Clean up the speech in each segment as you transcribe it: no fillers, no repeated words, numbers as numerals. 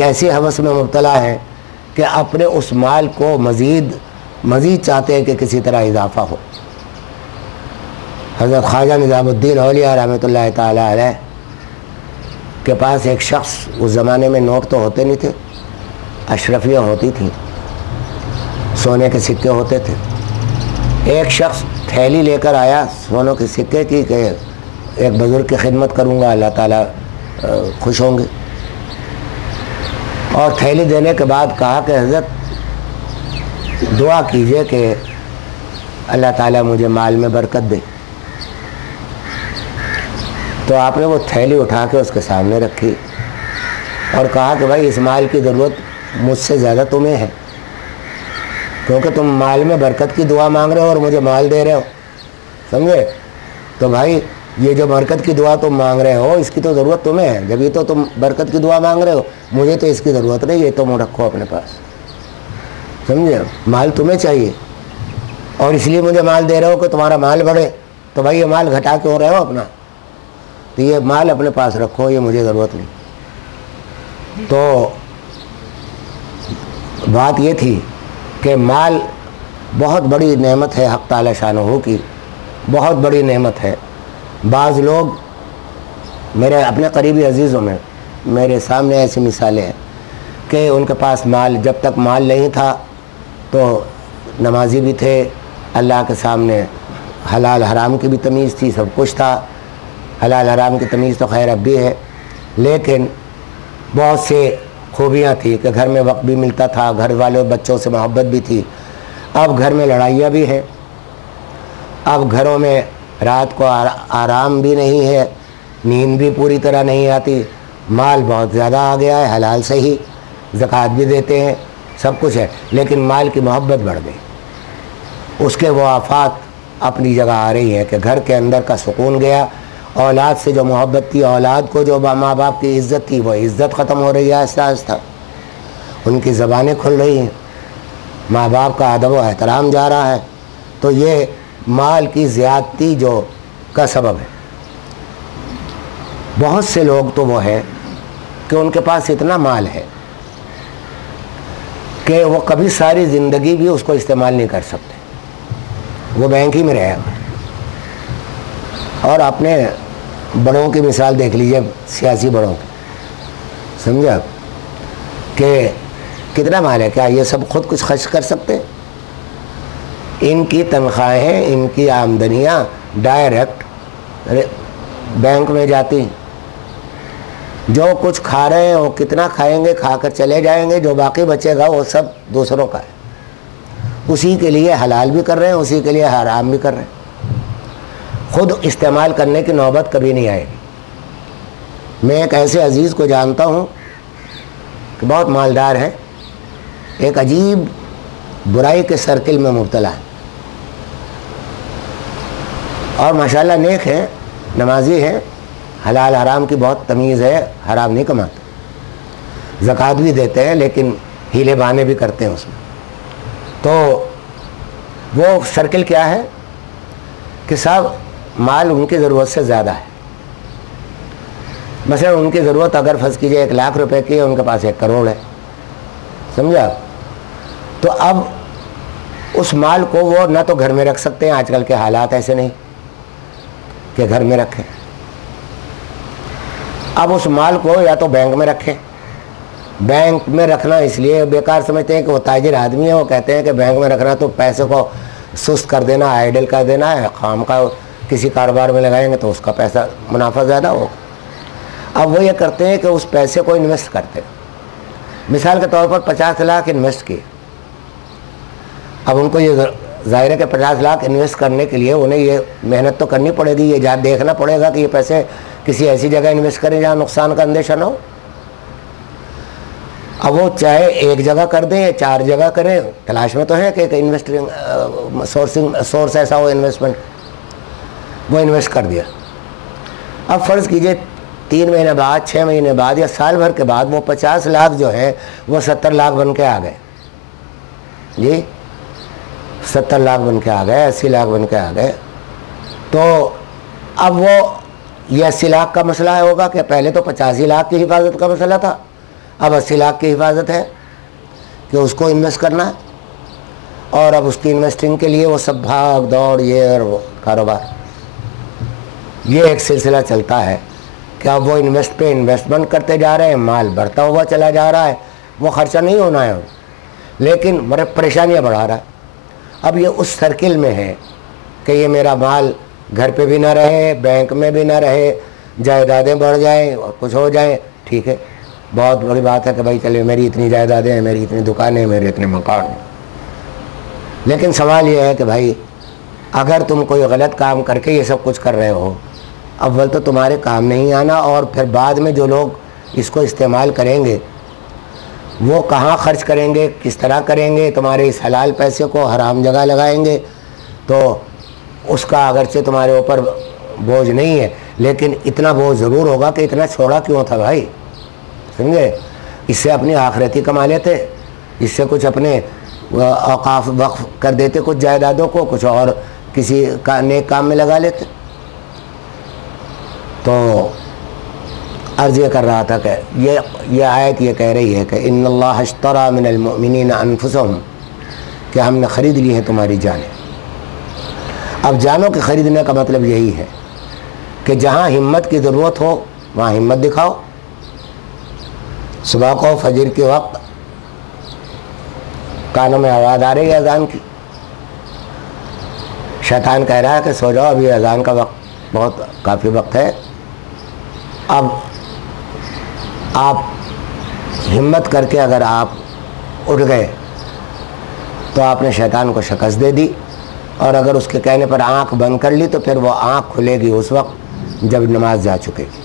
ایک ایسی ہوس میں مبتلا ہیں کہ اپنے اس مال کو مزید چاہتے ہیں کہ کسی طرح اضافہ ہو۔ حضرت خواجہ نظام الدین اولیاء رحمۃ اللہ تعالیٰ علیہ کے پاس ایک شخص، اس زمانے میں نوٹ تو ہوتے نہیں تھے، اشرفیاں ہوتی تھیں، سونے کے سکے ہوتے تھے۔ ایک شخص تھیلی لے کر آیا سونوں کے سکے کی کہ ایک بزرگ کی خدمت کروں گا، اللہ تعالیٰ خوش ہوں گے۔ اور تھیلی دینے کے بعد کہا کہ حضرت دعا کیجئے کہ اللہ تعالیٰ مجھے مال میں برکت دے۔ تو آپ نے وہ تھیلی اٹھا کے اس کے سامنے رکھی اور کہا کہ بھائی اس مال کی ضرورت مجھ سے زیادہ تمہیں ہے، کیونکہ تم مال میں برکت کی دعا مانگ رہے ہو اور مجھے مال دے رہے ہو، سمجھے؟ تو بھائی یہ جو برکت کی دعا تم مانگ رہے ہو اس کی تو ضرورت تمہیں ہے، جب یہ تو تم برکت کی دعا مانگ رہے ہو، مجھے تو اس کی ضرورت نہیں، یہ تم رکھو اپنے پاس، سمجھے؟ مال تمہیں چاہیے اور اس لیے مجھے مال دے رہے ہو کہ تمہارا مال بڑھے، تو بھائی یہ مال گھٹا کیوں رہے ہو اپنا؟ تو یہ مال اپنے پاس رکھو، یہ مجھے ضرورت نہیں۔ تو بات یہ تھی کہ مال بہت بڑی نعمت ہے حق تعالی شانہ کی، بہت بڑی نعمت ہے۔ بعض لوگ میرے اپنے قریبی عزیزوں میں میرے سامنے ایسی مثالیں ہیں کہ ان کے پاس مال، جب تک مال نہیں تھا تو نمازی بھی تھے، اللہ کے سامنے حلال حرام کی بھی تمیز تھی، سب کچھ تھا، حلال حرام کی تمیز تو خیر اب بھی ہے، لیکن بہت سے خوبیاں تھیں کہ گھر میں وقت بھی ملتا تھا، گھر والوں بچوں سے محبت بھی تھی۔ اب گھر میں لڑائیاں بھی ہیں، اب گھروں میں رات کو آرام بھی نہیں ہے، نیند بھی پوری طرح نہیں آتی، مال بہت زیادہ آ گیا ہے، حلال سے ہی زکوٰۃ بھی دیتے ہیں، سب کچھ ہے، لیکن مال کی محبت بڑھ گئی، اس کے وہ آفات اپنی جگہ آ رہی ہیں کہ گھر کے اندر کا سکون گیا، اولاد سے جو محبت تھی، اولاد کو جو ماں باپ کی عزت تھی، وہ عزت ختم ہو رہی ہے آہستہ آہستہ، ان کی زبانیں کھل رہی ہیں، ماں باپ کا ادب و احترام جا رہا ہے۔ تو یہ مال کی زیادتی جو کا سبب ہے۔ بہت سے لوگ تو وہ ہیں کہ ان کے پاس اتنا مال ہے کہ وہ کبھی ساری زندگی بھی اس کو استعمال نہیں کر سکتے، وہ بینک ہی میں رہے گا۔ اور اپنے بڑوں کی مثال دیکھ لیجئے، سیاسی بڑوں کی، سمجھا کہ کتنا مال ہے، کیا یہ سب خود کچھ خرچ کر سکتے؟ ان کی تنخواہیں، ان کی آمدنیاں ڈائریکٹ بینک میں جاتی، جو کچھ کھا رہے ہیں وہ کتنا کھائیں گے، کھا کر چلے جائیں گے، جو باقی بچے گا وہ سب دوسروں کا ہے، اسی کے لیے حلال بھی کر رہے ہیں، اسی کے لیے حرام بھی کر رہے ہیں، خود استعمال کرنے کی نوبت کبھی نہیں آئے گی۔ میں ایک ایسے عزیز کو جانتا ہوں کہ بہت مالدار ہے، ایک عجیب برائی کے سرکل میں مبتلا ہے، اور ماشاءاللہ نیک ہے، نمازی ہے، حلال حرام کی بہت تمیز ہے، حرام نہیں کماتے، زکوٰۃ بھی دیتے ہیں لیکن ہیلے بہانے بھی کرتے ہیں اس میں۔ تو وہ سرکل کیا ہے کہ صاحب مال ان کی ضرورت سے زیادہ ہے، مثلا ان کی ضرورت اگر فرض کیجئے 1,00,000 روپے کی ہے، ان کے پاس 1 کروڑ ہے، سمجھا؟ تو اب اس مال کو وہ نہ تو گھر میں رکھ سکتے ہیں، آج کل کے حالات ایسے نہیں کہ گھر میں رکھیں، اب اس مال کو یا تو بینک میں رکھیں۔ بینک میں رکھنا اس لیے بیکار سمجھتے ہیں کہ وہ تاجر آدمی ہے، وہ کہتے ہیں کہ بینک میں رکھنا تو پیسے کو سست کر دینا، آئیڈل کر دینا ہے، خام کا کسی کاروبار میں لگائیں گے تو اس کا پیسہ منافع زیادہ ہوگا۔ اب وہ یہ کرتے ہیں کہ اس پیسے کو انویسٹ کرتے ہیں، مثال کے طور پر 50 لاکھ انویسٹ کیے، اب ان کو یہ ظاہر ہے کہ 50 لاکھ انویسٹ کرنے کے لیے انہیں یہ محنت تو کرنی پڑے گی، یہ دیکھنا پڑے گا کہ یہ پیسے کسی ایسی جگہ انویسٹ کریں جہاں نقصان کا اندیشہ نہ ہو۔ اب وہ چاہے ایک جگہ کر دیں یا 4 جگہ کریں، تلاش میں تو ہے کہ انویسٹنگ سورس ایسا ہو انویسٹمنٹ، وہ انویسٹ کر دیا۔ اب فرض کیجئے 3 مہینے بعد، 6 مہینے بعد یا سال بھر کے بعد وہ 50 لاکھ جو ہے وہ 70 لاکھ بن کے آ گئے، جی 70 لاکھ بن کے آ گئے، 80 لاکھ بن کے آ گئے۔ تو اب وہ یہ 80 لاکھ کا مسئلہ ہوگا کہ پہلے تو 85 لاکھ کی حفاظت کا مسئلہ تھا، اب 80 لاکھ کی حفاظت ہے کہ اس کو انویسٹ کرنا ہے، اور اب اس کی انویسٹنگ کے لیے وہ سب بھاگ دوڑ، یہ اور وہ کاروبار، یہ ایک سلسلہ چلتا ہے کہ اب وہ انویسٹمنٹ کرتے جا رہے ہیں، مال بڑھتا ہوا چلا جا رہا ہے، وہ خرچہ نہیں ہونا ہے لیکن بڑے پریشانیاں بڑھا رہا ہے۔ اب یہ اس سرکل میں ہے کہ یہ میرا مال گھر پہ بھی نہ رہے، بینک میں بھی نہ رہے، جائیدادیں بڑھ جائیں اور کچھ ہو جائیں، ٹھیک ہے، بہت بڑی بات ہے کہ بھائی چلے میری اتنی جائیدادیں ہیں، میری اتنی دکانیں ہیں، میرے اتنے مکان ہیں، لیکن سوال یہ ہے کہ بھائی اگر تم کوئی غلط کام کر کے یہ سب کچھ کر رہے ہو، اول تو تمہارے کام نہیں آنا، اور پھر بعد میں جو لوگ اس کو استعمال کریں گے وہ کہاں خرچ کریں گے، کس طرح کریں گے، تمہارے اس حلال پیسے کو حرام جگہ لگائیں گے، تو اس کا اگرچہ تمہارے اوپر بوجھ نہیں ہے لیکن اتنا بوجھ ضرور ہوگا کہ اتنا چھوڑا کیوں تھا بھائی، سمجھے؟ اس سے اپنی آخرتی کما لیتے، اس سے کچھ اپنے اوقاف وقف کر دیتے، کچھ جائیدادوں کو کچھ اور کسی نیک کام میں لگا لیتے۔ تو عرض یہ کر رہا تھا کہ یہ آیت یہ کہہ رہی ہے کہ ان اللہ اشتری من المؤمنین انفسهم، کہ ہم نے خرید لی ہے تمہاری جانیں۔ اب جانوں کے خریدنے کا مطلب یہی ہے کہ جہاں ہمت کی ضرورت ہو وہاں ہمت دکھاؤ۔ صبح کو فجر کے وقت کانوں میں آواز آ رہی ہے اذان کی، شیطان کہہ رہا ہے کہ سو جاؤ، ابھی اذان کا وقت بہت کافی وقت ہے۔ اب آپ ہمت کر کے اگر آپ اٹھ گئے تو آپ نے شیطان کو شکست دے دی، اور اگر اس کے کہنے پر آنکھ بند کر لی تو پھر وہ آنکھ کھلے گی اس وقت جب نماز جا چکے گی،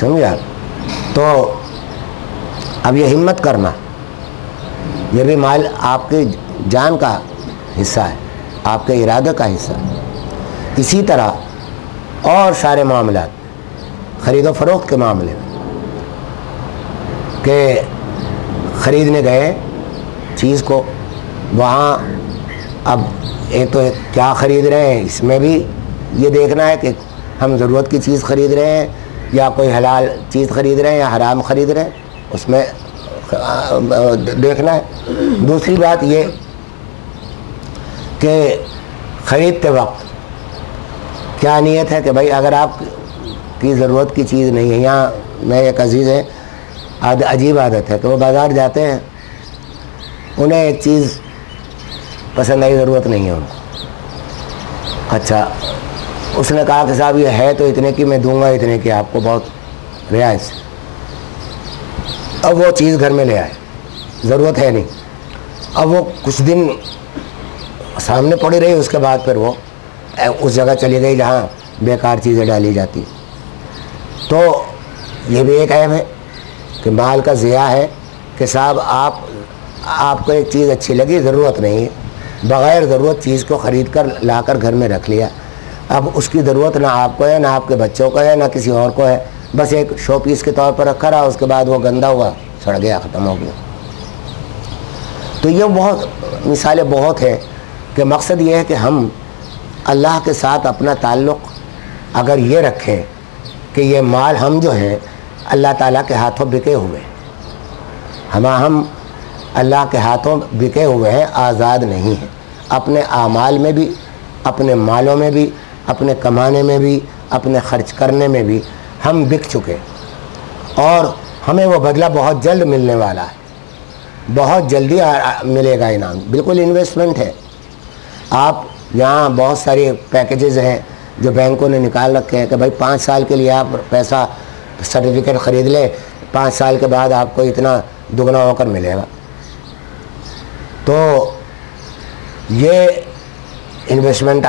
سمجھا؟ تو اب یہ ہمت کرنا، یہ بھی مال آپ کی جان کا حصہ ہے، آپ کے ارادے کا حصہ ہے۔ اسی طرح اور سارے معاملات، خرید و فروخت کے معاملے میں کہ خریدنے گئے چیز کو، وہاں اب ایک تو کیا خرید رہے ہیں، اس میں بھی یہ دیکھنا ہے کہ ہم ضرورت کی چیز خرید رہے ہیں یا کوئی حلال چیز خرید رہے ہیں یا حرام خرید رہے ہیں، اس میں دیکھنا ہے۔ دوسری بات یہ کہ خریدتے وقت کیا نیت ہے کہ بھائی اگر آپ کی ضرورت کی چیز نہیں ہے، یہاں میں ایک عزیز ہے، عجیب عادت ہے کہ وہ بازار جاتے ہیں، انہیں ایک چیز پسند آئی، ضرورت نہیں ہے ان کو، اچھا اس نے کہا کہ صاحب یہ ہے تو اتنے کی میں دوں گا، اتنے کی آپ کو بہت رعایت سے، اب وہ چیز گھر میں لے آئے، ضرورت ہے نہیں، اب وہ کچھ دن سامنے پڑی رہی، اس کے بعد پھر وہ اس جگہ چلی گئی جہاں بیکار چیزیں ڈالی جاتی۔ تو یہ بھی ایک عیب ہے کہ مال کا ضیاع ہے کہ صاحب آپ کو ایک چیز اچھی لگی، ضرورت نہیں ہے، بغیر ضرورت چیز کو خرید کر لا کر گھر میں رکھ لیا، اب اس کی ضرورت نہ آپ کو ہے، نہ آپ کے بچوں کو ہے، نہ کسی اور کو ہے، بس ایک شو پیس کے طور پر رکھا رہا، اس کے بعد وہ گندا ہوا، سڑ گیا، ختم ہو گیا۔ تو یہ بہت مثالیں بہت ہیں کہ مقصد یہ ہے کہ ہم اللہ کے ساتھ اپنا تعلق اگر یہ رکھیں کہ یہ مال ہم جو ہیں اللہ تعالیٰ کے ہاتھوں بکے ہوئے ہیں، ہم اللہ کے ہاتھوں بکے ہوئے ہیں، آزاد نہیں ہیں، اپنے اعمال میں بھی، اپنے مالوں میں بھی، اپنے کمانے میں بھی، اپنے خرچ کرنے میں بھی ہم بک چکے، اور ہمیں وہ بدلہ بہت جلد ملنے والا ہے، بہت جلدی ملے گا انعام، بالکل انویسٹمنٹ ہے۔ آپ یہاں بہت ساری پیکیجز ہیں جو بینکوں نے نکال رکھے ہیں کہ بھائی 5 سال کے لیے آپ پیسہ سرٹیفکیٹ خرید لیں، 5 سال کے بعد آپ کو اتنا دگنا ہو کر ملے گا۔ تو یہ انویسٹمنٹ